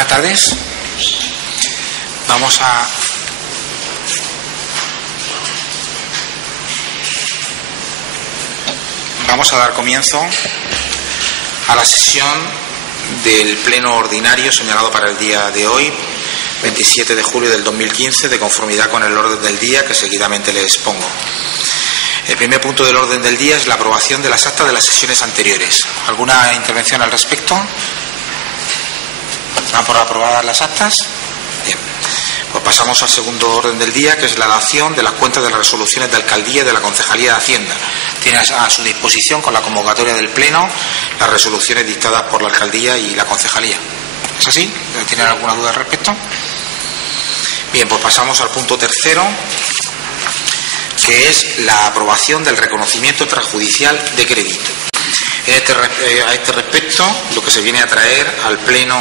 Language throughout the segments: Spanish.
Buenas tardes. Vamos a dar comienzo a la sesión del pleno ordinario señalado para el día de hoy, 27 de julio del 2015, de conformidad con el orden del día que seguidamente les expongo. El primer punto del orden del día es la aprobación de las actas de las sesiones anteriores. ¿Alguna intervención al respecto? ¿Dan por aprobadas las actas? Bien. Pues pasamos al segundo orden del día, que es la dación de las cuentas de las resoluciones de alcaldía y de la Concejalía de Hacienda. Tiene a su disposición, con la convocatoria del Pleno, las resoluciones dictadas por la alcaldía y la Concejalía. ¿Es así? ¿Tienen alguna duda al respecto? Bien, pues pasamos al punto tercero, que es la aprobación del reconocimiento extrajudicial de crédito. A este respecto, lo que se viene a traer al Pleno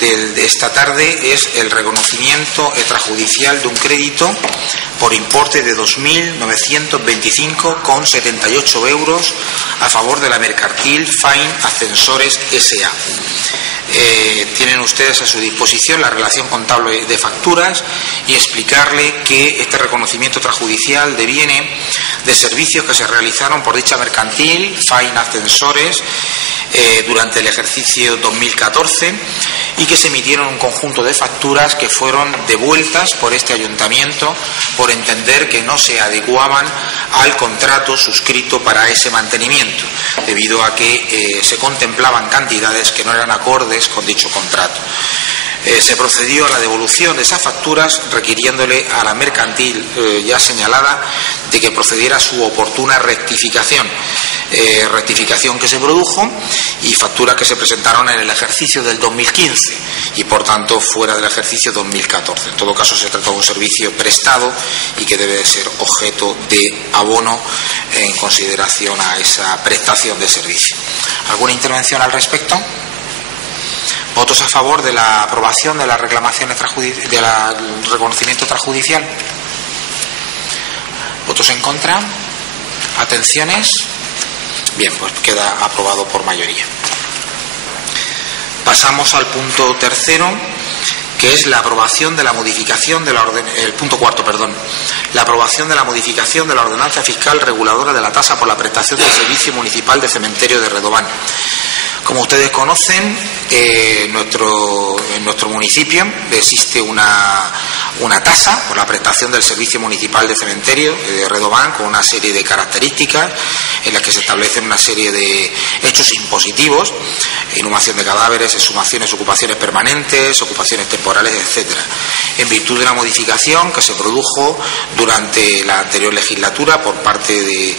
de esta tarde es el reconocimiento extrajudicial de un crédito por importe de 2.925,78 euros a favor de la mercantil Fine Ascensores S.A. Tienen ustedes a su disposición la relación contable de facturas y explicarle que este reconocimiento extrajudicial deviene de servicios que se realizaron por dicha mercantil Fine Ascensores durante el ejercicio 2014 y que se emitieron un conjunto de facturas que fueron devueltas por este ayuntamiento por entender que no se adecuaban al contrato suscrito para ese mantenimiento, debido a que se contemplaban cantidades que no eran acordes con dicho contrato. Se procedió a la devolución de esas facturas, requiriéndole a la mercantil ya señalada de que procediera a su oportuna rectificación. Rectificación que se produjo y facturas que se presentaron en el ejercicio del 2015 y por tanto fuera del ejercicio 2014. En todo caso se trata de un servicio prestado y que debe ser objeto de abono en consideración a esa prestación de servicio. ¿Alguna intervención al respecto? ¿Votos a favor de la aprobación de la reclamación del reconocimiento extrajudicial? ¿Votos en contra? ¿Atenciones? Bien, pues queda aprobado por mayoría. Pasamos al punto tercero, que es la aprobación de la modificación de el punto cuarto, la aprobación de la modificación de la ordenanza fiscal reguladora de la tasa por la prestación del servicio municipal de cementerio de Redován. Como ustedes conocen, en nuestro municipio existe una tasa por la prestación del servicio municipal de cementerio de Redován, con una serie de características en las que se establecen una serie de hechos impositivos: inhumación de cadáveres, exhumaciones, ocupaciones permanentes, ocupaciones temporales, etcétera. En virtud de una modificación que se produjo durante la anterior legislatura por parte de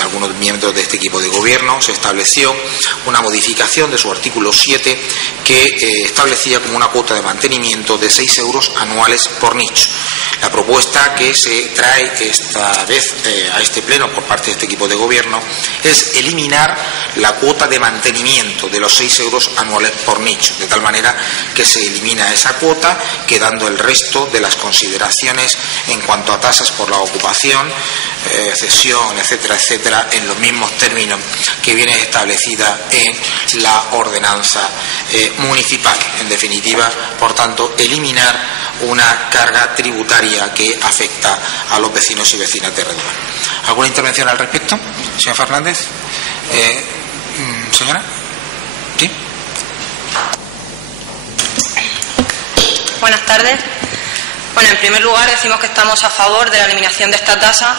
algunos miembros de este equipo de gobierno, se estableció una modificación de su artículo 7 que establecía como una cuota de mantenimiento de 6 euros anuales por nicho. La propuesta que se trae esta vez a este pleno por parte de este equipo de gobierno es eliminar la cuota de mantenimiento de los 6 euros anuales por nicho, de tal manera que se elimina esa cuota, quedando el resto de las consideraciones en cuanto a tasas por la ocupación, cesión, etcétera, etcétera, en los mismos términos que viene establecida en la ordenanza municipal. En definitiva, por tanto, eliminar una carga tributaria que afecta a los vecinos y vecinas de Redován. ¿Alguna intervención al respecto? Señor Fernández. Señora. ¿Sí? Buenas tardes. Bueno, en primer lugar decimos que estamos a favor de la eliminación de esta tasa,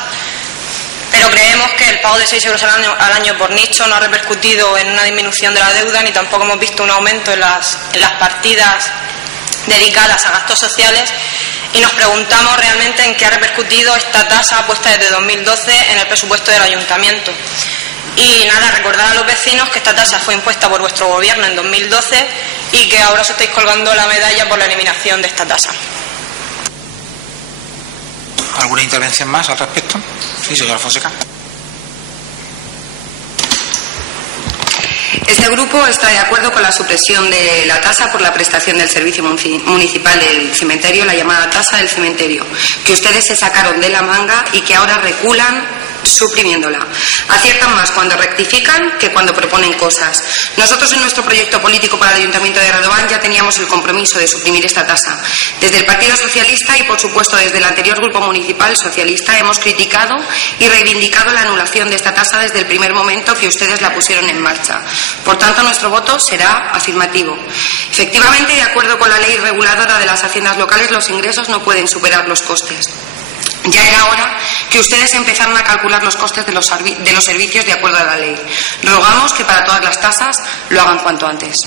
pero creemos que el pago de 6 euros al año por nicho no ha repercutido en una disminución de la deuda, ni tampoco hemos visto un aumento en las partidas dedicadas a gastos sociales, y nos preguntamos realmente en qué ha repercutido esta tasa puesta desde 2012 en el presupuesto del ayuntamiento. Y nada, recordar a los vecinos que esta tasa fue impuesta por vuestro gobierno en 2012 y que ahora os estáis colgando la medalla por la eliminación de esta tasa. ¿Alguna intervención más al respecto? Sí, señora Fonseca. Este grupo está de acuerdo con la supresión de la tasa por la prestación del servicio municipal del cementerio, la llamada tasa del cementerio, que ustedes se sacaron de la manga y que ahora reculan suprimiéndola. Aciertan más cuando rectifican que cuando proponen cosas. Nosotros en nuestro proyecto político para el Ayuntamiento de Redován ya teníamos el compromiso de suprimir esta tasa. Desde el Partido Socialista y, por supuesto, desde el anterior Grupo Municipal Socialista hemos criticado y reivindicado la anulación de esta tasa desde el primer momento que ustedes la pusieron en marcha. Por tanto, nuestro voto será afirmativo. Efectivamente, de acuerdo con la ley reguladora de las haciendas locales, los ingresos no pueden superar los costes. Ya era hora que ustedes empezaran a calcular los costes de los servicios de acuerdo a la ley. Rogamos que para todas las tasas lo hagan cuanto antes.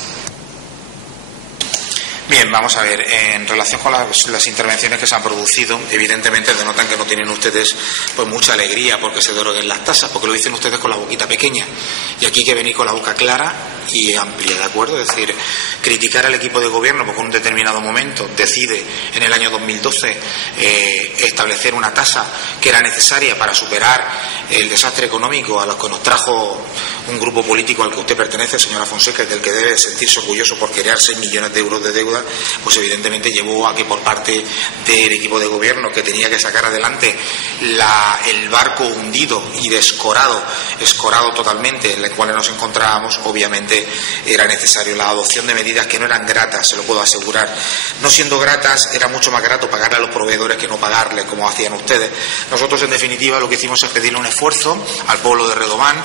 Bien, vamos a ver, en relación con las intervenciones que se han producido, evidentemente denotan que no tienen ustedes pues mucha alegría porque se deroguen las tasas, porque lo dicen ustedes con la boquita pequeña, y aquí hay que venir con la boca clara y amplia, ¿de acuerdo? Es decir, criticar al equipo de gobierno porque en un determinado momento decide en el año 2012 establecer una tasa que era necesaria para superar el desastre económico a lo que nos trajo un grupo político al que usted pertenece, señora Fonseca, y del que debe sentirse orgulloso por crear 6 millones de euros de deuda, pues evidentemente llevó a que por parte del equipo de gobierno, que tenía que sacar adelante el barco hundido y escorado totalmente en el cual nos encontrábamos, obviamente era necesario la adopción de medidas que no eran gratas, se lo puedo asegurar. No siendo gratas, era mucho más grato pagarle a los proveedores que no pagarle, como hacían ustedes. Nosotros, en definitiva, lo que hicimos es pedirle un esfuerzo al pueblo de Redován,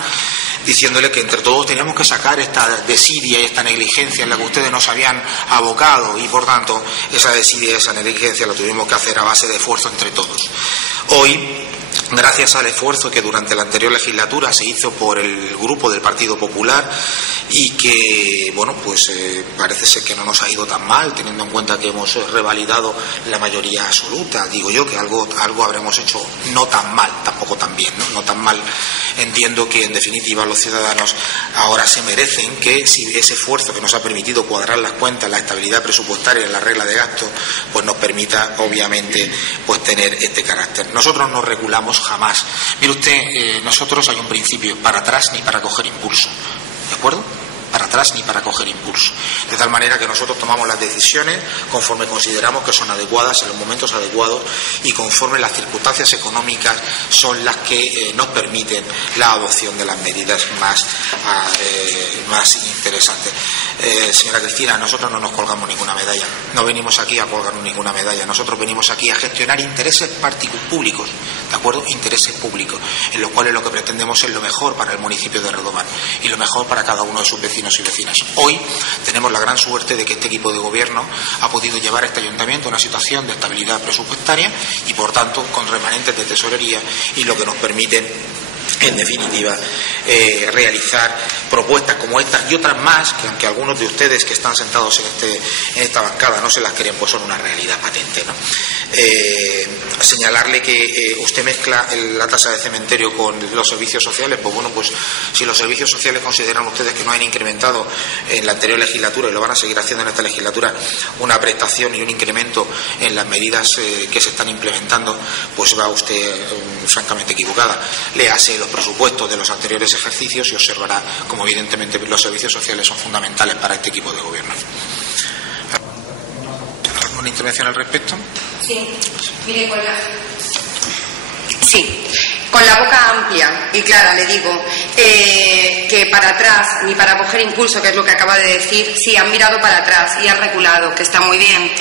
diciéndole que entre todos teníamos que sacar esta desidia y esta negligencia en la que ustedes nos habían abocado, y por tanto esa desidia y esa negligencia lo tuvimos que hacer a base de esfuerzo entre todos. Hoy, gracias al esfuerzo que durante la anterior legislatura se hizo por el grupo del Partido Popular y que, bueno, pues parece ser que no nos ha ido tan mal, teniendo en cuenta que hemos revalidado la mayoría absoluta, digo yo que algo habremos hecho no tan mal, tampoco tan bien, no tan mal. Entiendo que en definitiva los ciudadanos ahora se merecen que, si ese esfuerzo que nos ha permitido cuadrar las cuentas, la estabilidad presupuestaria, la regla de gasto, pues nos permita obviamente pues tener este carácter. Nosotros no regulamos jamás. Mire usted, nosotros hay un principio: para atrás ni para coger impulso, ¿de acuerdo? Para atrás ni para coger impulso, de tal manera que nosotros tomamos las decisiones conforme consideramos que son adecuadas en los momentos adecuados y conforme las circunstancias económicas son las que nos permiten la adopción de las medidas más interesantes. Señora Cristina, nosotros no nos colgamos ninguna medalla, no venimos aquí a colgarnos ninguna medalla, nosotros venimos aquí a gestionar intereses públicos, ¿de acuerdo? Intereses públicos, en los cuales lo que pretendemos es lo mejor para el municipio de Redován y lo mejor para cada uno de sus vecinos y vecinas. Hoy tenemos la gran suerte de que este equipo de gobierno ha podido llevar a este ayuntamiento a una situación de estabilidad presupuestaria y, por tanto, con remanentes de tesorería, y lo que nos permite en definitiva realizar propuestas como estas y otras más que, aunque algunos de ustedes que están sentados en esta bancada no se las creen, pues son una realidad patente, ¿no? Señalarle que usted mezcla la tasa de cementerio con los servicios sociales. Pues bueno, pues si los servicios sociales consideran ustedes que no han incrementado en la anterior legislatura y lo van a seguir haciendo en esta legislatura una prestación y un incremento en las medidas que se están implementando, pues va usted francamente equivocada. Léase los presupuestos de los anteriores ejercicios y observará como evidentemente los servicios sociales son fundamentales para este equipo de gobierno. ¿Alguna intervención al respecto? Sí, mire, con la boca amplia y clara le digo que para atrás ni para coger impulso, que es lo que acaba de decir. Sí, han mirado para atrás y han reculado, que está muy bien.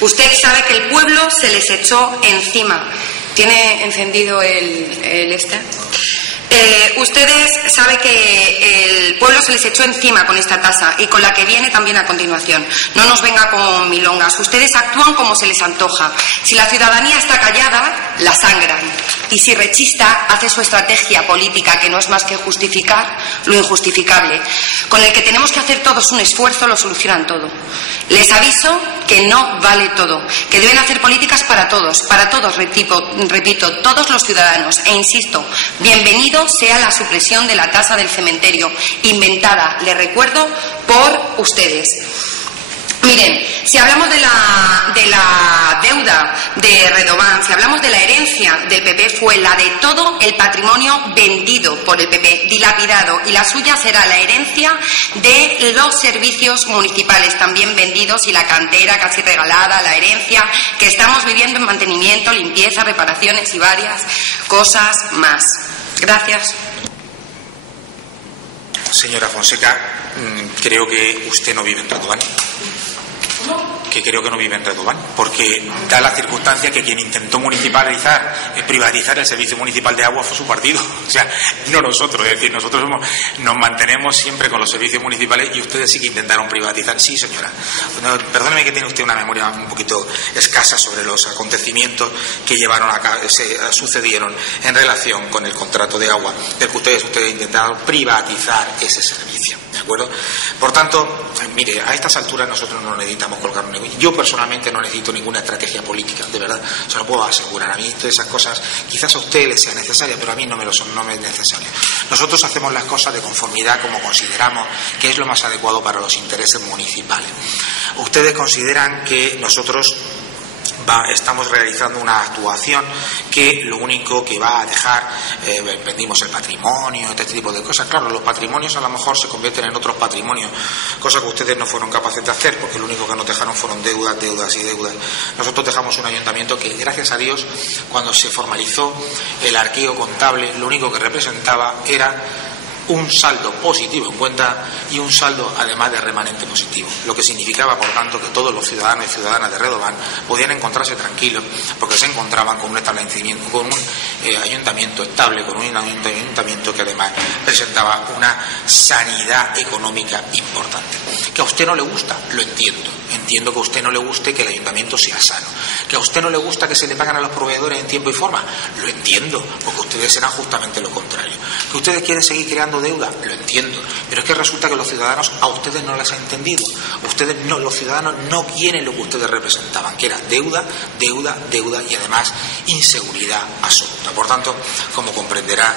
Usted sabe que el pueblo se les echó encima. ¿Tiene encendido el este? Ustedes saben que el pueblo se les echó encima con esta tasa y con la que viene también a continuación. No nos venga con milongas. Ustedes actúan como se les antoja. Si la ciudadanía está callada, la sangran. Y si rechista, hace su estrategia política, que no es más que justificar lo injustificable. Con el que tenemos que hacer todos un esfuerzo, lo solucionan todo. Les aviso que no vale todo, que deben hacer políticas para todos, repito, todos los ciudadanos. E insisto, bienvenido sea la supresión de la tasa del cementerio, inventada, le recuerdo, por ustedes. Miren, si hablamos de la deuda de Redován, si hablamos de la herencia del PP, fue la de todo el patrimonio vendido por el PP, dilapidado, y la suya será la herencia de los servicios municipales también vendidos, y la cantera casi regalada, la herencia que estamos viviendo en mantenimiento, limpieza, reparaciones y varias cosas más. Gracias. Señora Fonseca, creo que usted no vive en Redován. Que creo que no vive en Redován, porque da la circunstancia que quien intentó privatizar el servicio municipal de agua fue su partido, o sea, no nosotros. Es decir, nosotros nos mantenemos siempre con los servicios municipales y ustedes sí que intentaron privatizar. Sí, señora. Perdóneme que tiene usted una memoria un poquito escasa sobre los acontecimientos que sucedieron en relación con el contrato de agua, del que ustedes intentaron privatizar ese servicio. ¿De acuerdo? Por tanto, mire, a estas alturas nosotros no necesitamos colgar un negocio. Yo personalmente no necesito ninguna estrategia política, de verdad, se lo puedo asegurar. A mí todas esas cosas, quizás a usted les sea necesaria, pero a mí no me es necesario. Nosotros hacemos las cosas de conformidad como consideramos que es lo más adecuado para los intereses municipales. Ustedes consideran que nosotros estamos realizando una actuación que lo único que va a dejar, vendimos el patrimonio, este tipo de cosas. Claro, los patrimonios a lo mejor se convierten en otros patrimonios, cosa que ustedes no fueron capaces de hacer, porque lo único que nos dejaron fueron deudas y deudas. Nosotros dejamos un ayuntamiento que, gracias a Dios, cuando se formalizó el arqueo contable, lo único que representaba era un saldo positivo en cuenta y un saldo además de remanente positivo, lo que significaba, por tanto, que todos los ciudadanos y ciudadanas de Redován podían encontrarse tranquilos porque se encontraban con un establecimiento, con un ayuntamiento estable, con un ayuntamiento que además presentaba una sanidad económica importante. Que a usted no le gusta, lo entiendo que a usted no le guste que el ayuntamiento sea sano, que a usted no le gusta que se le paguen a los proveedores en tiempo y forma, lo entiendo, porque ustedes serán justamente lo contrario. Que ustedes quieren seguir creando deuda, lo entiendo, pero es que resulta que los ciudadanos a ustedes no les han entendido. Los ciudadanos no quieren lo que ustedes representaban, que era deuda y además inseguridad absoluta. Por tanto, como comprenderá,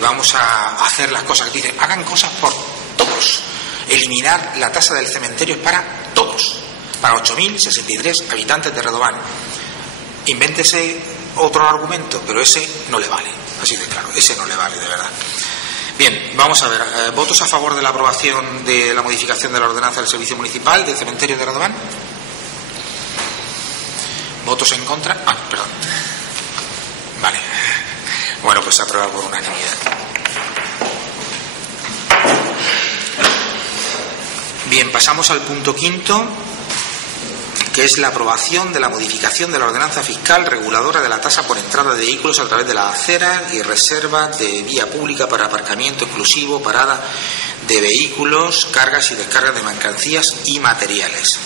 vamos a hacer las cosas que dicen, hagan cosas por todos. Eliminar la tasa del cementerio es para todos, para 8.063 habitantes de Redován. Invéntese otro argumento, pero ese no le vale, así de claro, ese no le vale, de verdad. Bien, vamos a ver, ¿votos a favor de la aprobación de la modificación de la ordenanza del servicio municipal del cementerio de Redován? ¿Votos en contra? Perdón. Vale. Bueno, pues se aprueba por unanimidad. Bien, pasamos al punto quinto, que es la aprobación de la modificación de la ordenanza fiscal reguladora de la tasa por entrada de vehículos a través de la acera y reserva de vía pública para aparcamiento exclusivo, parada de vehículos, cargas y descargas de mercancías y materiales.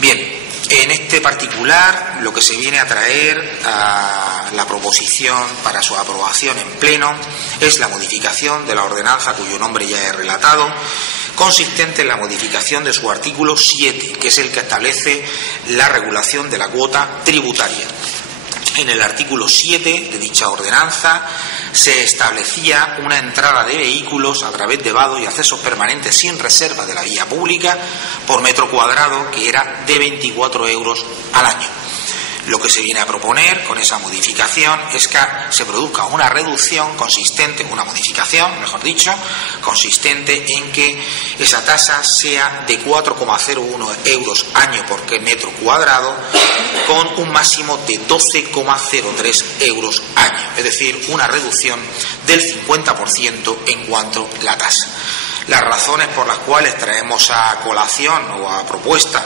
Bien, en este particular lo que se viene a traer a la proposición para su aprobación en pleno es la modificación de la ordenanza cuyo nombre ya he relatado, consistente en la modificación de su artículo 7, que es el que establece la regulación de la cuota tributaria. En el artículo 7 de dicha ordenanza se establecía una entrada de vehículos a través de vados y accesos permanentes sin reserva de la vía pública por metro cuadrado, que era de 24 euros al año. Lo que se viene a proponer con esa modificación es que se produzca una reducción consistente, una modificación, mejor dicho, consistente en que esa tasa sea de 4,01 euros año por metro cuadrado, con un máximo de 12,03 euros año, es decir, una reducción del 50% en cuanto a la tasa. Las razones por las cuales traemos a colación o a propuesta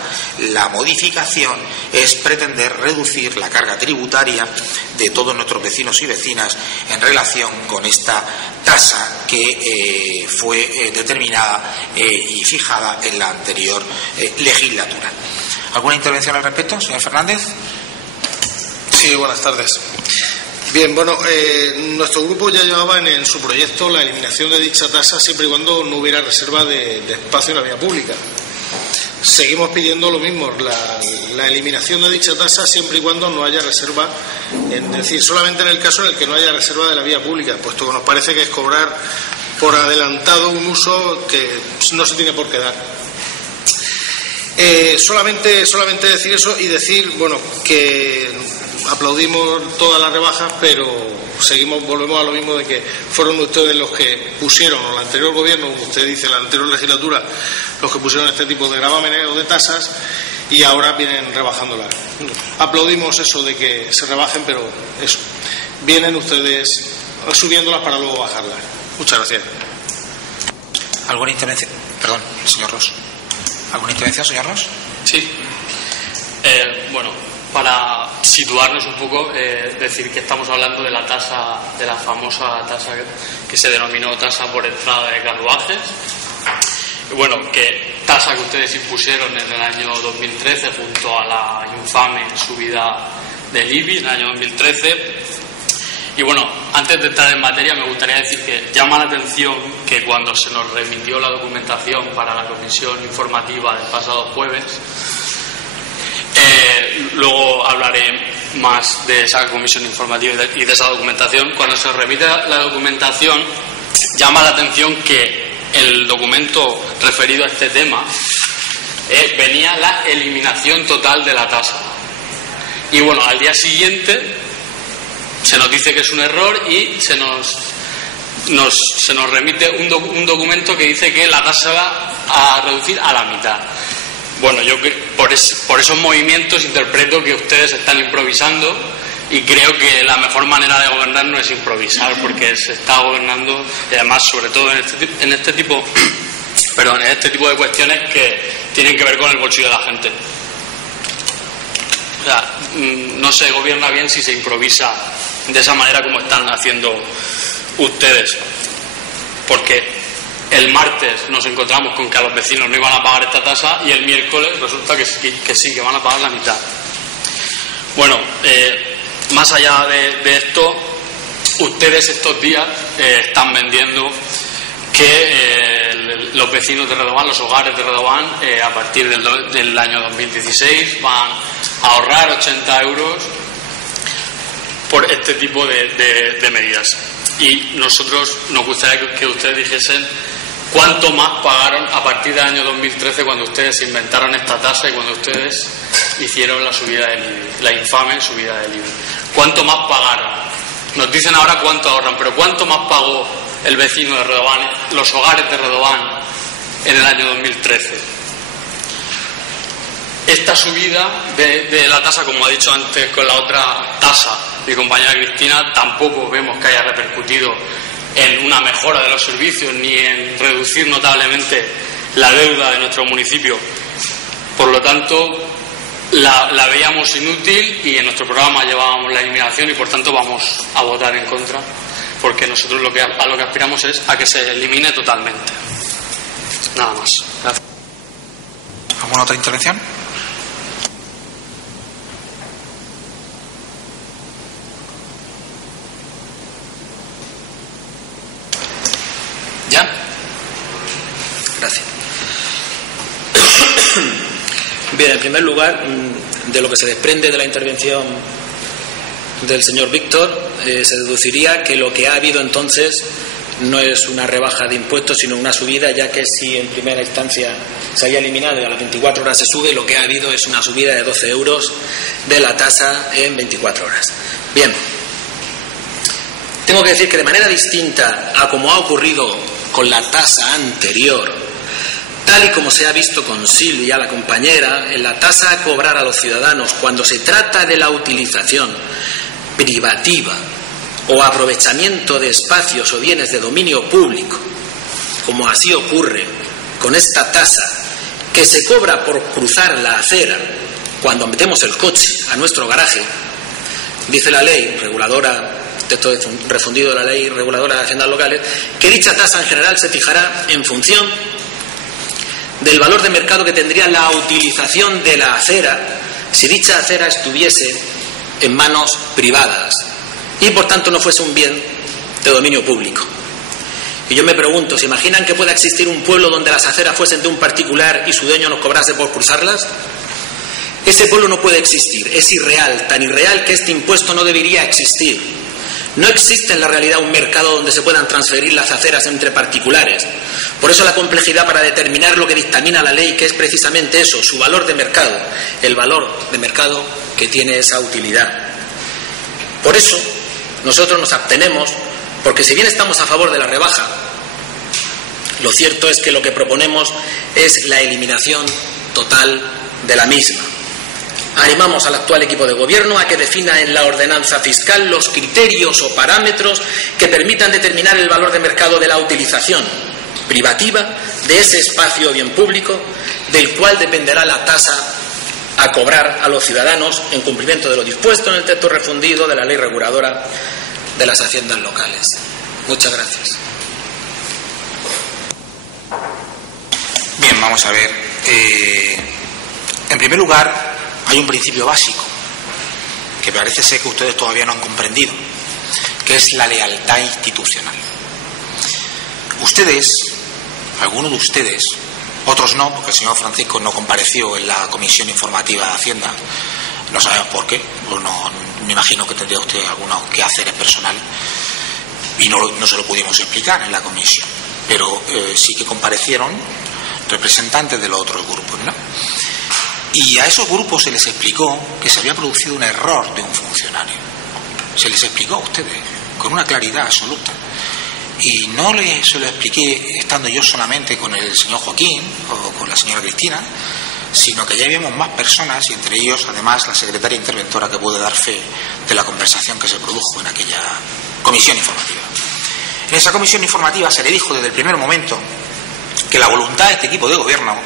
la modificación es pretender reducir la carga tributaria de todos nuestros vecinos y vecinas en relación con esta tasa que fue determinada y fijada en la anterior legislatura. ¿Alguna intervención al respecto, señor Fernández? Sí, buenas tardes. Bien, bueno, nuestro grupo ya llevaba en su proyecto la eliminación de dicha tasa siempre y cuando no hubiera reserva de espacio en la vía pública. Seguimos pidiendo lo mismo, la eliminación de dicha tasa siempre y cuando no haya reserva, es decir, solamente en el caso en el que no haya reserva de la vía pública, puesto que nos parece que es cobrar por adelantado un uso que no se tiene por qué dar. Solamente decir eso y decir, bueno, que aplaudimos todas las rebajas, pero volvemos a lo mismo de que fueron ustedes los que pusieron, o el anterior gobierno, como usted dice, la anterior legislatura, los que pusieron este tipo de gravámenes o de tasas y ahora vienen rebajándolas. Aplaudimos eso de que se rebajen, pero eso, vienen ustedes subiéndolas para luego bajarlas. Muchas gracias. ¿Alguna intervención? Perdón, señor Ros. ¿Alguna intervención, señor Ros? Sí. Bueno, para situarnos un poco, decir que estamos hablando de la tasa, de la famosa tasa que se denominó tasa por entrada de carruajes. Bueno, que tasa que ustedes impusieron en el año 2013 junto a la infame subida del IBI en el año 2013. Y bueno, antes de entrar en materia me gustaría decir que llama la atención que cuando se nos remitió la documentación para la comisión informativa del pasado jueves, luego hablaré más de esa comisión informativa y de esa documentación. Cuando se remite la documentación, llama la atención que el documento referido a este tema venía la eliminación total de la tasa. Y bueno, al día siguiente se nos dice que es un error y se nos remite un documento que dice que la tasa va a reducir a la mitad. Bueno, yo por esos movimientos interpreto que ustedes están improvisando y creo que la mejor manera de gobernar no es improvisar, porque se está gobernando, y además sobre todo en este tipo de cuestiones que tienen que ver con el bolsillo de la gente. O sea, no se gobierna bien si se improvisa de esa manera como están haciendo ustedes, porque el martes nos encontramos con que a los vecinos no iban a pagar esta tasa y el miércoles resulta que sí, que van a pagar la mitad. Bueno, más allá de esto, ustedes estos días están vendiendo que los vecinos de Redován, los hogares de Redován, a partir del año 2016 van a ahorrar 80 euros por este tipo de medidas. Y nosotros nos gustaría que ustedes dijesen cuánto más pagaron a partir del año 2013, cuando ustedes inventaron esta tasa y cuando ustedes hicieron la subida del IBI, la infame subida del IBI. ¿Cuánto más pagaron? Nos dicen ahora cuánto ahorran, pero ¿cuánto más pagó el vecino de Redován, los hogares de Redován, en el año 2013? Esta subida de la tasa, como ha dicho antes con la otra tasa mi compañera Cristina, tampoco vemos que haya repercutido en una mejora de los servicios ni en reducir notablemente la deuda de nuestro municipio. Por lo tanto, la veíamos inútil y en nuestro programa llevábamos la eliminación y por tanto vamos a votar en contra, porque nosotros a lo que aspiramos es a que se elimine totalmente. Nada más. Gracias. ¿Alguna otra intervención? ¿Ya? Gracias. Bien, en primer lugar, de lo que se desprende de la intervención del señor Víctor, se deduciría que lo que ha habido entonces no es una rebaja de impuestos, sino una subida, ya que si en primera instancia se había eliminado y a las 24 horas se sube, lo que ha habido es una subida de 12 euros de la tasa en 24 horas. Bien, tengo que decir que de manera distinta a como ha ocurrido con la tasa anterior, tal y como se ha visto con Silvia, la compañera, en la tasa a cobrar a los ciudadanos cuando se trata de la utilización privativa o aprovechamiento de espacios o bienes de dominio público, como así ocurre con esta tasa que se cobra por cruzar la acera cuando metemos el coche a nuestro garaje, dice la ley reguladora, texto refundido de la ley reguladora de haciendas locales, que dicha tasa en general se fijará en función del valor de mercado que tendría la utilización de la acera si dicha acera estuviese en manos privadas y por tanto no fuese un bien de dominio público. Y yo me pregunto, ¿se imaginan que pueda existir un pueblo donde las aceras fuesen de un particular y su dueño nos cobrase por cruzarlas? Ese pueblo no puede existir, es irreal, tan irreal que este impuesto no debería existir. No existe en la realidad un mercado donde se puedan transferir las aceras entre particulares. Por eso la complejidad para determinar lo que dictamina la ley, que es precisamente eso, su valor de mercado, el valor de mercado que tiene esa utilidad. Por eso nosotros nos abstenemos, porque si bien estamos a favor de la rebaja, lo cierto es que lo que proponemos es la eliminación total de la misma. Animamos al actual equipo de gobierno a que defina en la ordenanza fiscal los criterios o parámetros que permitan determinar el valor de mercado de la utilización privativa de ese espacio o bien público, del cual dependerá la tasa a cobrar a los ciudadanos en cumplimiento de lo dispuesto en el texto refundido de la ley reguladora de las haciendas locales. Muchas gracias. Bien, vamos a ver. En primer lugar, hay un principio básico que parece ser que ustedes todavía no han comprendido, que es la lealtad institucional. Ustedes, algunos de ustedes, otros no, porque el señor Francisco no compareció en la comisión informativa de Hacienda, no sabemos por qué, pues no, me imagino que tendría usted algunos quehaceres personales y no se lo pudimos explicar en la comisión, pero sí que comparecieron representantes de los otros grupos, ¿no? Y a esos grupos se les explicó que se había producido un error de un funcionario. Se les explicó a ustedes con una claridad absoluta. Y no se lo expliqué estando yo solamente con el señor Joaquín o con la señora Cristina, sino que ya habíamos más personas, y entre ellos además la secretaria interventora, que puede dar fe de la conversación que se produjo en aquella comisión informativa. En esa comisión informativa se le dijo desde el primer momento que la voluntad de este equipo de gobierno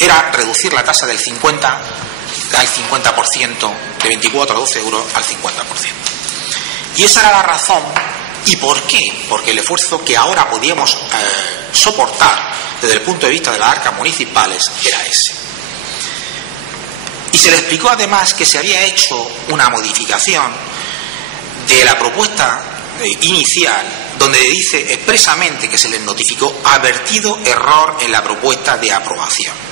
era reducir la tasa del 50% al 50%, de 24 a 12 euros al 50%. Y esa era la razón. ¿Y por qué? Porque el esfuerzo que ahora podíamos soportar desde el punto de vista de las arcas municipales era ese. Y se le explicó además que se había hecho una modificación de la propuesta inicial, donde dice expresamente que se les notificó advertido error en la propuesta de aprobación.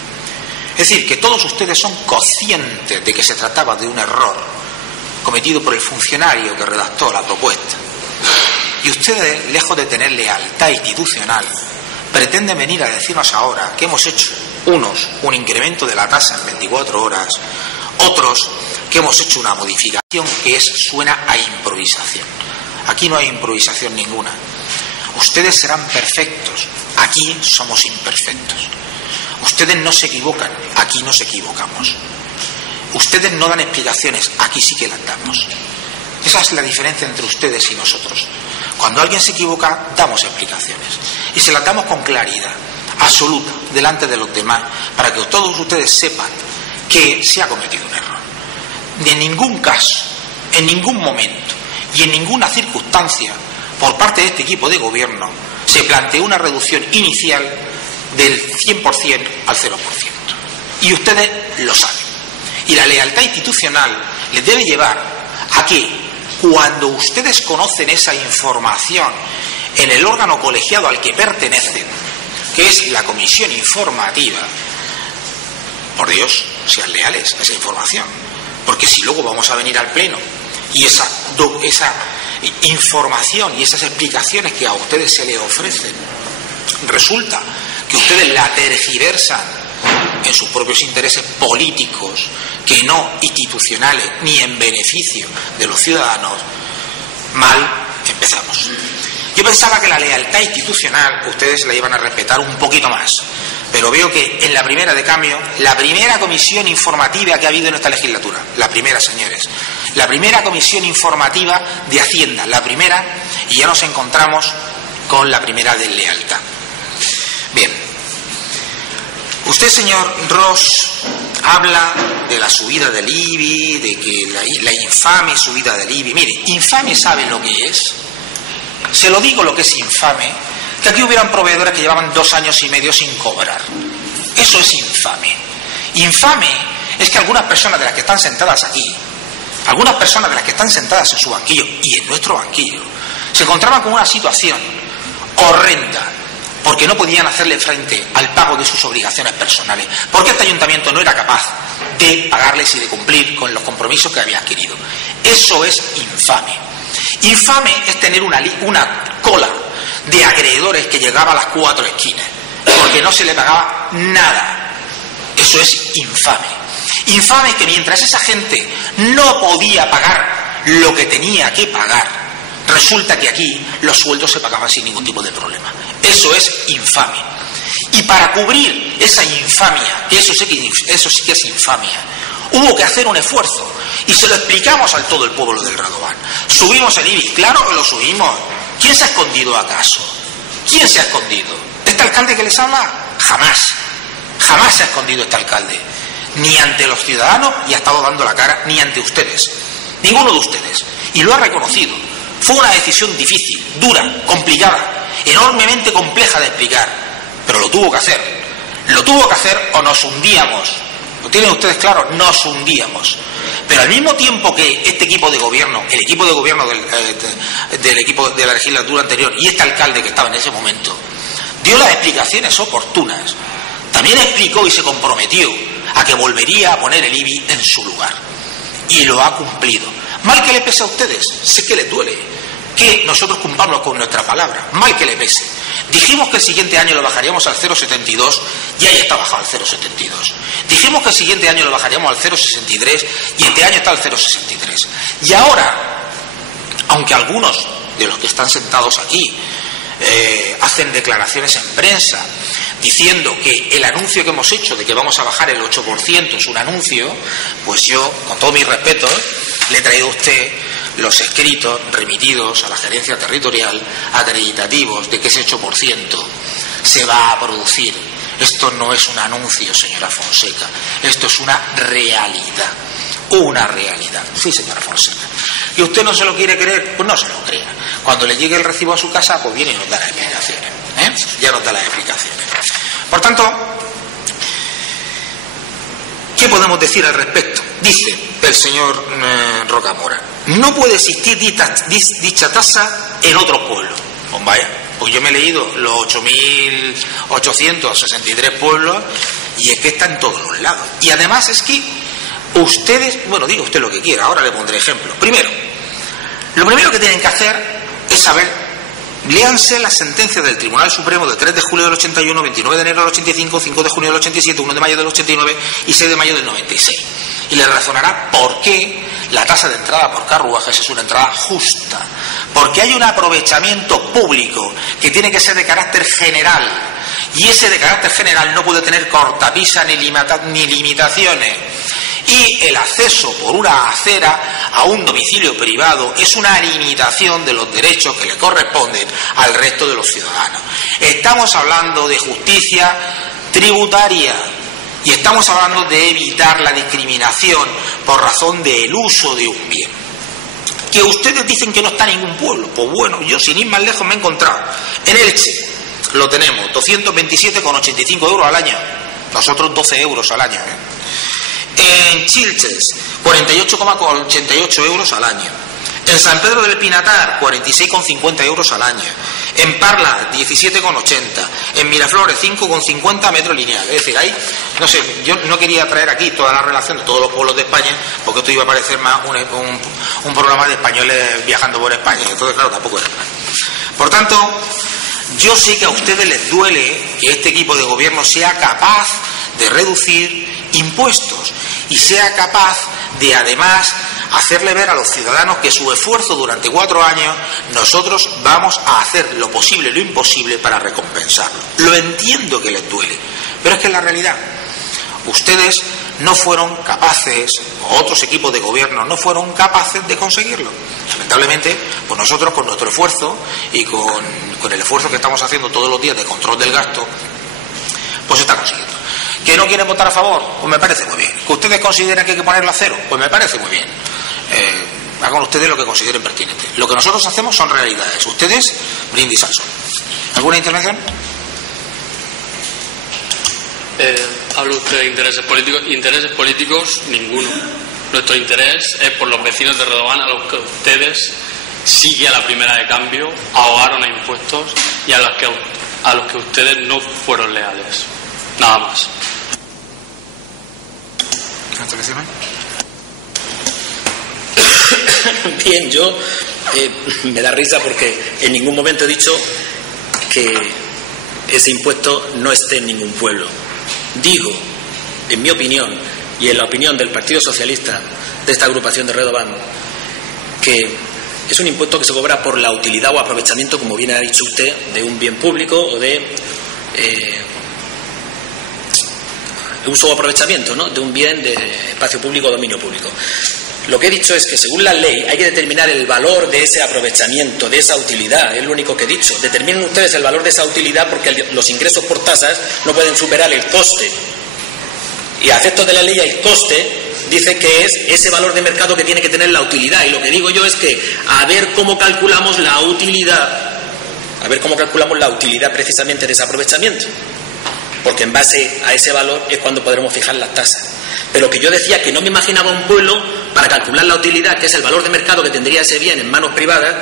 Es decir, que todos ustedes son conscientes de que se trataba de un error cometido por el funcionario que redactó la propuesta. Y ustedes, lejos de tener lealtad institucional, pretenden venir a decirnos ahora que hemos hecho, unos, un incremento de la tasa en 24 horas, otros, que hemos hecho una modificación que suena a improvisación. Aquí no hay improvisación ninguna. Ustedes serán perfectos, aquí somos imperfectos. Ustedes no se equivocan, aquí nos equivocamos. Ustedes no dan explicaciones, aquí sí que las damos. Esa es la diferencia entre ustedes y nosotros. Cuando alguien se equivoca, damos explicaciones. Y se las damos con claridad absoluta delante de los demás, para que todos ustedes sepan que se ha cometido un error. Ni en ningún caso, en ningún momento y en ninguna circunstancia, por parte de este equipo de gobierno, se planteó una reducción inicial del 100% al 0%. Y ustedes lo saben. Y la lealtad institucional les debe llevar a que, cuando ustedes conocen esa información en el órgano colegiado al que pertenecen, que es la comisión informativa, por Dios, sean leales a esa información. Porque si luego vamos a venir al pleno y esa información y esas explicaciones que a ustedes se les ofrecen, resulta que ustedes la tergiversan en sus propios intereses políticos, que no institucionales, ni en beneficio de los ciudadanos, mal empezamos. Yo pensaba que la lealtad institucional ustedes la iban a respetar un poquito más, pero veo que en la primera de cambio, la primera comisión informativa que ha habido en esta legislatura, la primera, señores, la primera comisión informativa de Hacienda, la primera, y ya nos encontramos con la primera deslealtad. Bien, usted, señor Ros, habla de la subida del IBI, de que la infame subida del IBI. Mire, infame, ¿sabe lo que es? Se lo digo lo que es infame, que aquí hubieran proveedores que llevaban 2 años y medio sin cobrar. Eso es infame. Infame es que algunas personas de las que están sentadas aquí, algunas personas de las que están sentadas en su banquillo y en nuestro banquillo, se encontraban con una situación horrenda, porque no podían hacerle frente al pago de sus obligaciones personales, porque este ayuntamiento no era capaz de pagarles y de cumplir con los compromisos que había adquirido. Eso es infame. Infame es tener una cola de acreedores que llegaba a las 4 esquinas, porque no se le pagaba nada. Eso es infame. Infame es que mientras esa gente no podía pagar lo que tenía que pagar, resulta que aquí los sueldos se pagaban sin ningún tipo de problema. Eso es infame. Y para cubrir esa infamia, que eso sí que es infamia, Hubo que hacer un esfuerzo y se lo explicamos a todo el pueblo del Radován. ¿Subimos el IBI? Claro que lo subimos. ¿Quién se ha escondido acaso? ¿Quién se ha escondido? ¿Este alcalde que les habla? Jamás. Jamás se ha escondido este alcalde. Ni ante los ciudadanos, y ha estado dando la cara, ni ante ustedes. Ninguno de ustedes. Y lo ha reconocido. Fue una decisión difícil, dura, complicada, enormemente compleja de explicar. Pero lo tuvo que hacer. Lo tuvo que hacer o nos hundíamos. ¿Lo tienen ustedes claro? Nos hundíamos. Pero al mismo tiempo que este equipo de gobierno, el equipo de gobierno del equipo de la legislatura anterior y este alcalde que estaba en ese momento, dio las explicaciones oportunas, también explicó y se comprometió a que volvería a poner el IBI en su lugar. Y lo ha cumplido. Mal que le pese a ustedes, sé que les duele que nosotros cumplamos con nuestra palabra, mal que le pese. Dijimos que el siguiente año lo bajaríamos al 0,72 y ahí está bajado al 0,72. Dijimos que el siguiente año lo bajaríamos al 0,63 y este año está al 0,63. Y ahora, aunque algunos de los que están sentados aquí hacen declaraciones en prensa diciendo que el anuncio que hemos hecho de que vamos a bajar el 8% es un anuncio, pues yo, con todo mi respeto, le he traído a usted los escritos remitidos a la gerencia territorial acreditativos de que ese 8% se va a producir. Esto no es un anuncio, señora Fonseca, esto es una realidad. Una realidad. Sí, señora Fonseca. ¿Y usted no se lo quiere creer? Pues no se lo crea. Cuando le llegue el recibo a su casa, pues viene y nos da las explicaciones. Ya nos da las explicaciones. Por tanto, ¿qué podemos decir al respecto? Dice el señor Rocamora, no puede existir dicha tasa en otros pueblos. Pues vaya, pues yo me he leído los 8.863 pueblos y es que está en todos los lados. Y además es que ustedes, bueno, diga usted lo que quiera, ahora le pondré ejemplo. Primero, lo primero que tienen que hacer es saber, léanse las sentencias del Tribunal Supremo del 3 de julio del 81, 29 de enero del 85, 5 de junio del 87, 1 de mayo del 89 y 6 de mayo del 96. Y les razonará por qué la tasa de entrada por carruajes es una entrada justa. Porque hay un aprovechamiento público que tiene que ser de carácter general. Y ese de carácter general no puede tener cortapisa ni limitaciones. Y el acceso por una acera a un domicilio privado es una limitación de los derechos que le corresponden al resto de los ciudadanos. Estamos hablando de justicia tributaria y estamos hablando de evitar la discriminación por razón del uso de un bien. Que ustedes dicen que no está en ningún pueblo, pues bueno, yo sin ir más lejos me he encontrado. En Elche lo tenemos, 227,85 euros al año, nosotros 12 euros al año. En Chilches, 48,88 euros al año. En San Pedro del Pinatar, 46,50 euros al año. En Parla, 17,80. En Miraflores, 5,50 metros lineales. Es decir, ahí, no sé, yo no quería traer aquí toda la relación de todos los pueblos de España, porque esto iba a parecer más un programa de españoles viajando por España. Entonces, claro, tampoco es plan. Por tanto, yo sé que a ustedes les duele que este equipo de gobierno sea capaz de reducir impuestos y sea capaz de además hacerle ver a los ciudadanos que su esfuerzo durante 4 años nosotros vamos a hacer lo posible y lo imposible para recompensarlo. Lo entiendo que les duele, pero es que es la realidad. Ustedes no fueron capaces, o otros equipos de gobierno no fueron capaces de conseguirlo. Lamentablemente, pues nosotros con nuestro esfuerzo y con el esfuerzo que estamos haciendo todos los días de control del gasto, pues se está consiguiendo. ¿Que no quieren votar a favor? Pues me parece muy bien. ¿Que ustedes consideran que hay que ponerlo a cero? Pues me parece muy bien. Hagan ustedes lo que consideren pertinente. Lo que nosotros hacemos son realidades. Ustedes, brindis al sol. ¿Alguna intervención? Habla usted de intereses políticos. Intereses políticos, ninguno. Nuestro interés es por los vecinos de Redován, a los que ustedes, sí que a la primera de cambio, ahogaron a impuestos y a los que ustedes no fueron leales. Nada más. Bien, yo me da risa porque en ningún momento he dicho que ese impuesto no esté en ningún pueblo. Digo, en mi opinión y en la opinión del Partido Socialista de esta agrupación de Redován, que es un impuesto que se cobra por la utilidad o aprovechamiento, como bien ha dicho usted, de un bien público o de uso o aprovechamiento, ¿no?, de un bien de espacio público o dominio público. Lo que he dicho es que según la ley hay que determinar el valor de ese aprovechamiento, de esa utilidad, es lo único que he dicho. Determinen ustedes el valor de esa utilidad porque los ingresos por tasas no pueden superar el coste. Y a efectos de la ley el coste dice que es ese valor de mercado que tiene que tener la utilidad. Y lo que digo yo es que a ver cómo calculamos la utilidad precisamente de ese aprovechamiento. Porque en base a ese valor es cuando podremos fijar las tasas. Pero que yo decía que no me imaginaba un pueblo para calcular la utilidad, que es el valor de mercado que tendría ese bien en manos privadas.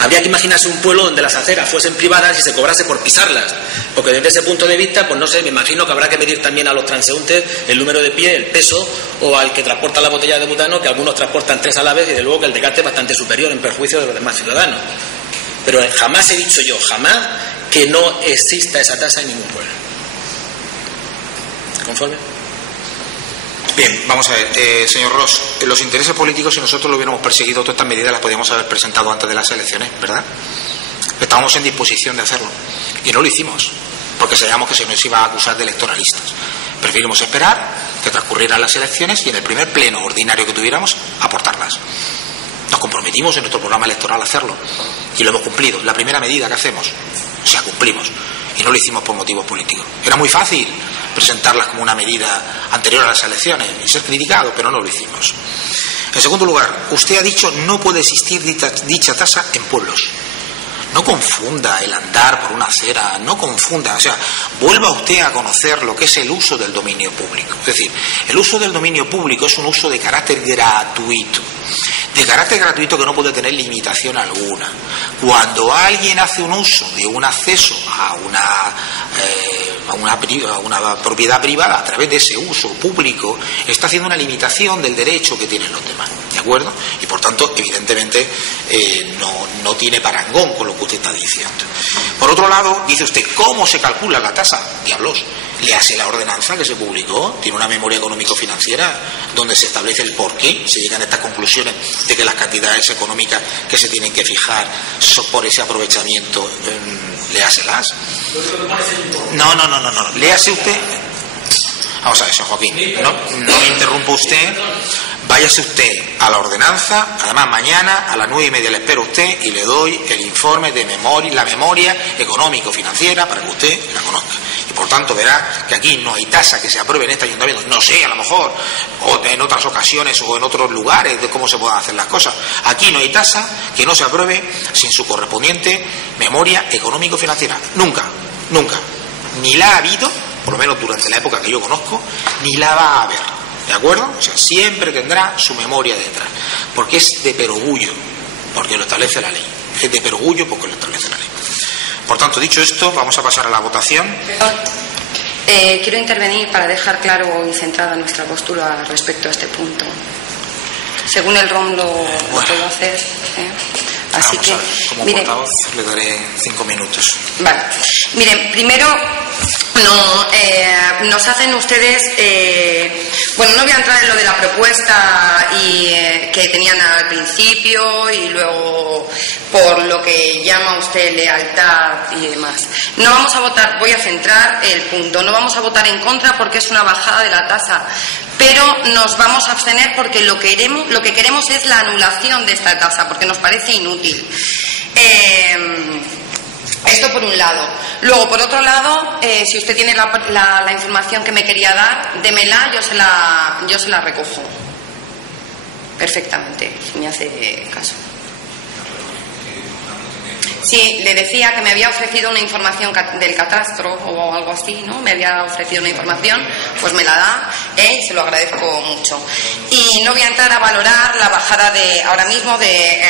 Habría que imaginarse un pueblo donde las aceras fuesen privadas y se cobrase por pisarlas. Porque desde ese punto de vista, pues no sé, me imagino que habrá que medir también a los transeúntes el número de pie, el peso, o al que transporta la botella de butano, que algunos transportan 3 a la vez, y de luego que el desgaste es bastante superior en perjuicio de los demás ciudadanos. Pero jamás he dicho yo, jamás, que no exista esa tasa en ningún pueblo. ¿Conforme? Bien, vamos a ver, señor Ross, los intereses políticos, si nosotros lo hubiéramos perseguido, todas estas medidas las podíamos haber presentado antes de las elecciones, ¿verdad? Estábamos en disposición de hacerlo y no lo hicimos porque sabíamos que se nos iba a acusar de electoralistas. Preferimos esperar que transcurrieran las elecciones y en el primer pleno ordinario que tuviéramos aportarlas. Nos comprometimos en nuestro programa electoral a hacerlo y lo hemos cumplido. La primera medida que hacemos, o sea, cumplimos, y no lo hicimos por motivos políticos. Era muy fácil presentarlas como una medida anterior a las elecciones y ser criticado, pero no lo hicimos. En segundo lugar, usted ha dicho no puede existir dicha tasa en pueblos. No confunda el andar por una acera, no confunda, o sea, vuelva usted a conocer lo que es el uso del dominio público. Es decir, el uso del dominio público es un uso de carácter gratuito. De carácter gratuito que no puede tener limitación alguna. Cuando alguien hace un uso de un acceso a una propiedad privada a través de ese uso público, está haciendo una limitación del derecho que tienen los demás, ¿de acuerdo? Y por tanto, evidentemente, no tiene parangón con lo que usted está diciendo. Por otro lado, dice usted, ¿cómo se calcula la tasa? Diablos, le hace la ordenanza que se publicó, tiene una memoria económico-financiera donde se establece el por qué se llegan a estas conclusiones de que las cantidades económicas que se tienen que fijar por ese aprovechamiento, léaselas. No, léase usted. Vamos a ver, señor Joaquín, no me interrumpa usted. Váyase usted a la ordenanza, además mañana a las 9:30 le espero a usted y le doy el informe de la memoria económico-financiera para que usted la conozca. Y por tanto verá que aquí no hay tasa que se apruebe en este ayuntamiento, no sé, a lo mejor, o en otras ocasiones o en otros lugares de cómo se puedan hacer las cosas. Aquí no hay tasa que no se apruebe sin su correspondiente memoria económico-financiera. Nunca. Ni la ha habido, por lo menos durante la época que yo conozco, ni la va a haber. ¿De acuerdo? O sea, siempre tendrá su memoria detrás. Porque es de perogrullo, porque lo establece la ley. Es de perogrullo porque lo establece la ley. Por tanto, dicho esto, vamos a pasar a la votación. Quiero intervenir para dejar claro y centrada nuestra postura respecto a este punto. Según el ROM lo puedo hacer. Así que, como portavoz, le daré 5 minutos. Vale. Miren, primero nos hacen ustedes, no voy a entrar en lo de la propuesta que tenían al principio y luego por lo que llama usted lealtad y demás. No vamos a votar, voy a centrar el punto, no vamos a votar en contra porque es una bajada de la tasa, pero nos vamos a abstener porque lo que queremos es la anulación de esta tasa, porque nos parece inútil. Esto por un lado. Luego, por otro lado, si usted tiene la información que me quería dar, démela, yo se la recojo perfectamente, si me hace caso. Sí, le decía que me había ofrecido una información del catastro o algo así, ¿no? Me había ofrecido una información, pues me la da, se lo agradezco mucho. Y no voy a entrar a valorar la bajada ahora mismo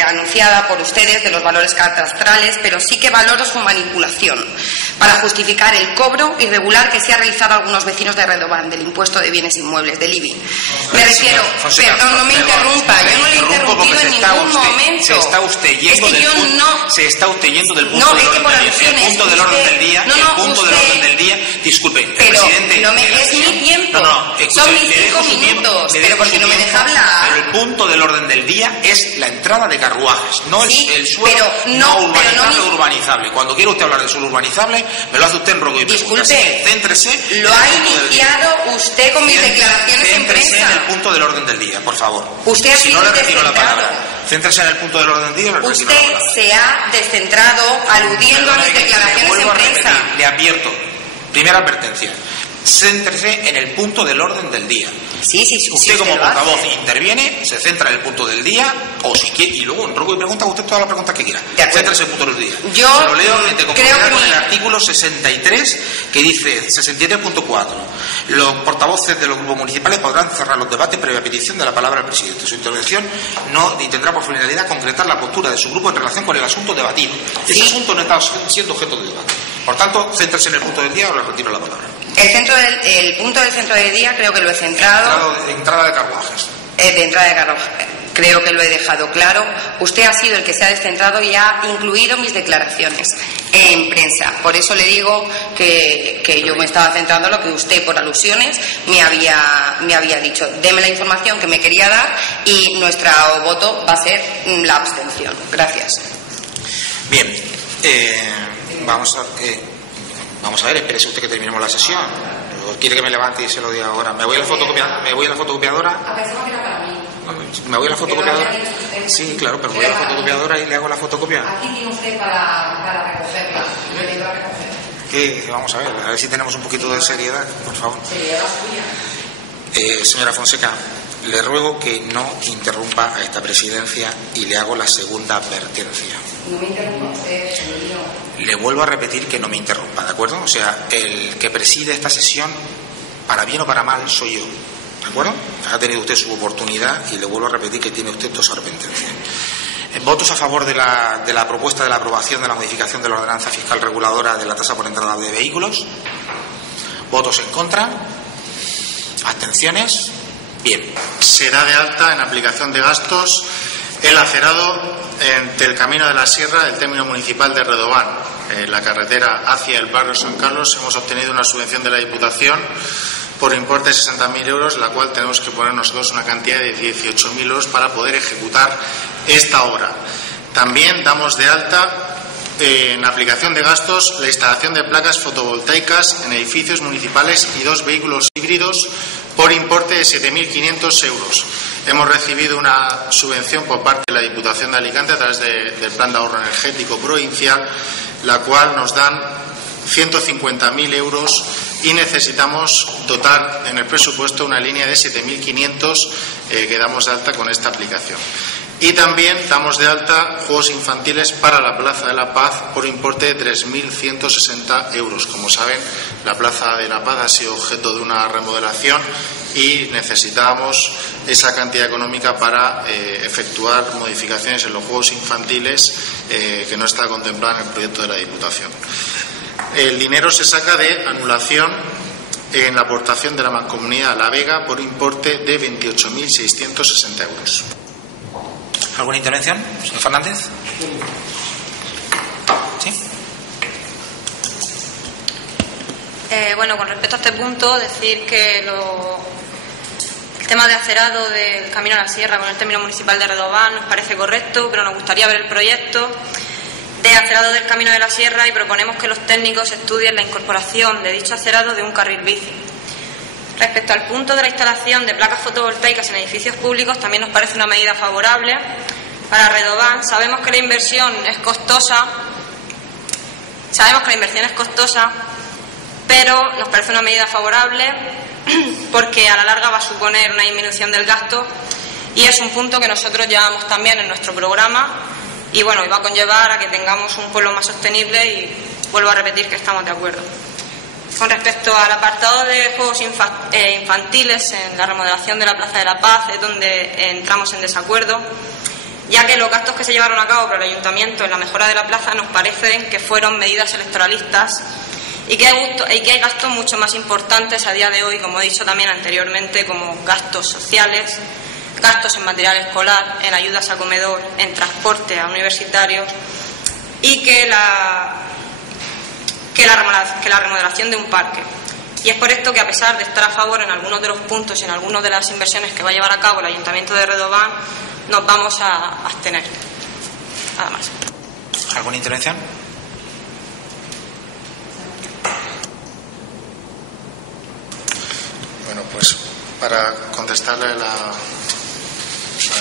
anunciada por ustedes de los valores catastrales, pero sí que valoro su manipulación para justificar el cobro irregular que se ha realizado a algunos vecinos de Redován del impuesto de bienes inmuebles, del IBI. Me refiero, perdón, no me interrumpa, yo no le he interrumpido en ningún momento. momento. Se está usted yendo es que del punto, no... se está usted yendo del punto no, del es que por orden del día. El punto del orden del día, el punto del orden del día. Disculpe, el pero presidente. No me, es mi tiempo. Son mis 5 minutos. Pero porque no me deja hablar. Pero el punto del orden del día es la entrada de carruajes, no sí, el suelo no urbanizable o urbanizable. Cuando quiere usted hablar de suelo urbanizable, me lo hace usted en roco y pregunta. Disculpe, céntrese. Lo ha iniciado usted con mis declaraciones en prensa. Céntrese en el punto del orden del día, por favor. Usted ha si sido no le retiro la descentrado. palabra. Céntrese en el punto del orden del día. Usted se ha descentrado aludiendo a mis declaraciones en prensa. Le advierto. Primera advertencia. Céntrese en el punto del orden del día. Sí, usted como portavoz interviene, se centra en el punto del día, o si quiere, y luego en roco y pregunta usted todas las preguntas que quiera. Céntrese en el punto del día. Yo se lo leo de conformidad con el que artículo 63, que dice 63.4. Los portavoces de los grupos municipales podrán cerrar los debates previa petición de la palabra al presidente. Su intervención no tendrá por finalidad concretar la postura de su grupo en relación con el asunto debatido. ¿Sí? Ese asunto no está siendo objeto de debate. Por tanto, céntrese en el punto del día o le retiro la palabra. El punto del centro del día creo que lo he centrado. Entrada de carruajes. De entrada de carruajes. Creo que lo he dejado claro. Usted ha sido el que se ha descentrado y ha incluido mis declaraciones en prensa. Por eso le digo que yo me estaba centrando en lo que usted, por alusiones, me había dicho. Deme la información que me quería dar y nuestro voto va a ser la abstención. Gracias. Bien. Vamos a ver, espérese usted que terminemos la sesión. ¿Quiere que me levante y se lo diga ahora? ¿Me voy a la fotocopiadora? ¿Me voy a la fotocopiadora? Sí, claro, pero voy a la fotocopiadora y le hago la fotocopia. Aquí tiene usted para recogerla. Yo le iba a recoger. ¿Qué? Vamos a ver si tenemos un poquito de seriedad, por favor. Seriedad suya. Señora Fonseca, le ruego que no interrumpa a esta presidencia y le hago la segunda advertencia. No me interrumpa usted, señor. Le vuelvo a repetir que no me interrumpa, ¿de acuerdo? O sea, el que preside esta sesión, para bien o para mal, soy yo, ¿de acuerdo? Ha tenido usted su oportunidad y le vuelvo a repetir que tiene usted dos advertencias. ¿Votos a favor de la propuesta de la aprobación de la modificación de la ordenanza fiscal reguladora de la tasa por entrada de vehículos? ¿Votos en contra? ¿Abstenciones? Bien. Se da de alta en aplicación de gastos el acerado del Camino de la Sierra del término municipal de Redován. La carretera hacia el barrio San Carlos hemos obtenido una subvención de la Diputación por importe de 60.000 euros, la cual tenemos que poner nosotros una cantidad de 18.000 euros para poder ejecutar esta obra. También damos de alta en aplicación de gastos la instalación de placas fotovoltaicas en edificios municipales y 2 vehículos híbridos por importe de 7.500 euros. Hemos recibido una subvención por parte de la Diputación de Alicante a través del Plan de Ahorro Energético Provincial, la cual nos dan 150.000 euros y necesitamos dotar en el presupuesto una línea de 7.500 que damos de alta con esta aplicación. Y también damos de alta juegos infantiles para la Plaza de la Paz por importe de 3.160 euros. Como saben, la Plaza de la Paz ha sido objeto de una remodelación y necesitábamos esa cantidad económica para efectuar modificaciones en los juegos infantiles que no está contemplada en el proyecto de la Diputación. El dinero se saca de anulación en la aportación de la Mancomunidad La Vega por importe de 28.660 euros. ¿Alguna intervención, señor Fernández? ¿Sí? Bueno, con respecto a este punto, decir que el tema de acerado del Camino a la Sierra con el término municipal de Redován nos parece correcto, pero nos gustaría ver el proyecto de acerado del Camino de la Sierra y proponemos que los técnicos estudien la incorporación de dicho acerado de un carril bici. Respecto al punto de la instalación de placas fotovoltaicas en edificios públicos, también nos parece una medida favorable para Redován. Sabemos que la inversión es costosa, pero nos parece una medida favorable porque a la larga va a suponer una disminución del gasto y es un punto que nosotros llevamos también en nuestro programa y bueno, y va a conllevar a que tengamos un pueblo más sostenible y vuelvo a repetir que estamos de acuerdo. Con respecto al apartado de juegos infantiles en la remodelación de la Plaza de la Paz es donde entramos en desacuerdo, ya que los gastos que se llevaron a cabo por el Ayuntamiento en la mejora de la plaza nos parecen que fueron medidas electoralistas y que hay gastos mucho más importantes a día de hoy, como he dicho también anteriormente, como gastos sociales, gastos en material escolar, en ayudas a comedor, en transporte a universitarios, y que la remodelación de un parque. Y es por esto que, a pesar de estar a favor en algunos de los puntos y en algunas de las inversiones que va a llevar a cabo el Ayuntamiento de Redován, nos vamos a abstener. Nada más. ¿Alguna intervención? Bueno, pues para contestarle a la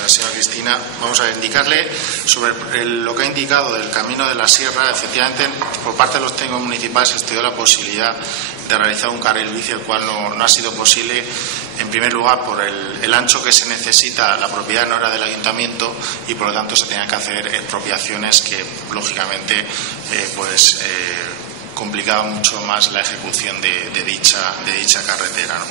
señora Cristina, vamos a indicarle sobre lo que ha indicado del camino de la sierra. Efectivamente, por parte de los técnicos municipales se estudió la posibilidad de realizar un carril bici, el cual no ha sido posible, en primer lugar por el ancho que se necesita. La propiedad no era del ayuntamiento y por lo tanto se tenían que hacer expropiaciones que lógicamente complicaban mucho más la ejecución de dicha carretera, ¿no?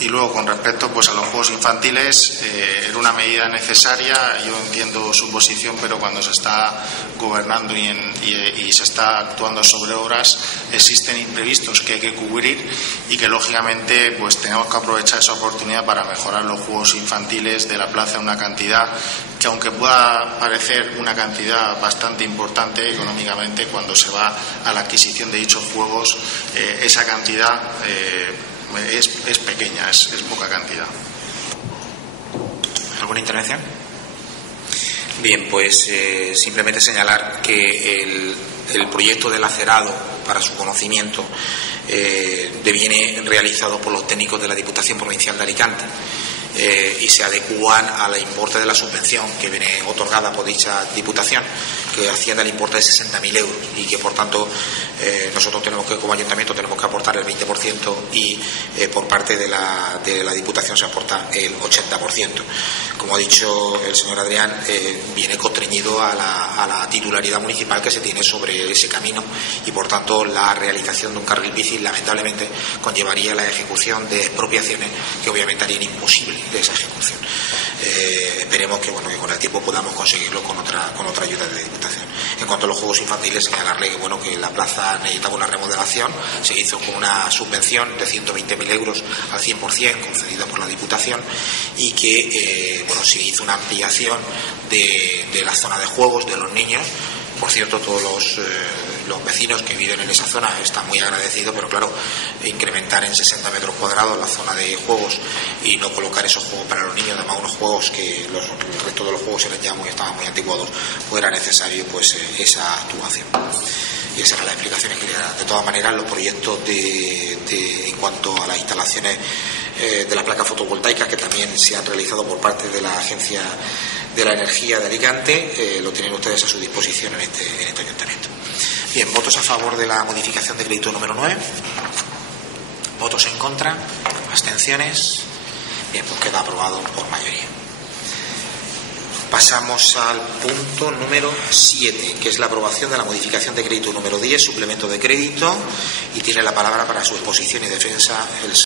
Y luego, con respecto pues a los juegos infantiles, era una medida necesaria. Yo entiendo su posición, pero cuando se está gobernando y se está actuando sobre obras, existen imprevistos que hay que cubrir y que lógicamente pues tenemos que aprovechar esa oportunidad para mejorar los juegos infantiles de la plaza en una cantidad que, aunque pueda parecer una cantidad bastante importante económicamente, cuando se va a la adquisición de dichos juegos, esa cantidad es pequeña, es poca cantidad. ¿Alguna intervención? Bien, pues simplemente señalar que el proyecto del acerado, para su conocimiento, viene realizado por los técnicos de la Diputación Provincial de Alicante y se adecúan al importe de la subvención que viene otorgada por dicha Diputación, que asciende al importe de 60.000 euros, y que por tanto nosotros como ayuntamiento tenemos que aportar el 20% y por parte de la Diputación se aporta el 80%. Como ha dicho el señor Adrián, viene constreñido a la titularidad municipal que se tiene sobre ese camino, y por tanto la realización de un carril bici lamentablemente conllevaría la ejecución de expropiaciones que obviamente harían imposible de esa ejecución. Esperemos que con el tiempo podamos conseguirlo con otra ayuda de la Diputación. En cuanto a los juegos infantiles, señalarle que la plaza necesitaba una remodelación. Se hizo con una subvención de 120.000 euros al 100% concedida por la Diputación, y que se hizo una ampliación de la zona de juegos de los niños. Por cierto, todos los vecinos que viven en esa zona están muy agradecidos, pero claro, incrementar en 60 metros cuadrados la zona de juegos y no colocar esos juegos para los niños, además unos juegos que el resto de los juegos estaban muy anticuados, pues era necesario esa actuación. Y esa era la explicación que quería dar. De todas maneras, los proyectos en cuanto a las instalaciones de las placas fotovoltaicas, que también se han realizado por parte de la Agencia de la Energía de Alicante, lo tienen ustedes a su disposición en este ayuntamiento. Bien, votos a favor de la modificación de crédito número 9. Votos en contra. Abstenciones. Bien, pues queda aprobado por mayoría. Pasamos al punto número 7, que es la aprobación de la modificación de crédito número 10, suplemento de crédito, y tiene la palabra para su exposición y defensa el